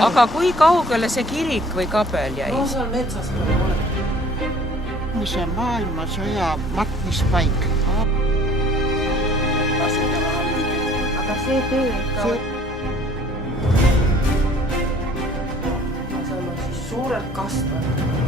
Aga kui kaugele see kirik või kabel jäi? No seal metsas see maailmasõja matmispaik. Aga see tee ikka... seal on siis suured kastvad.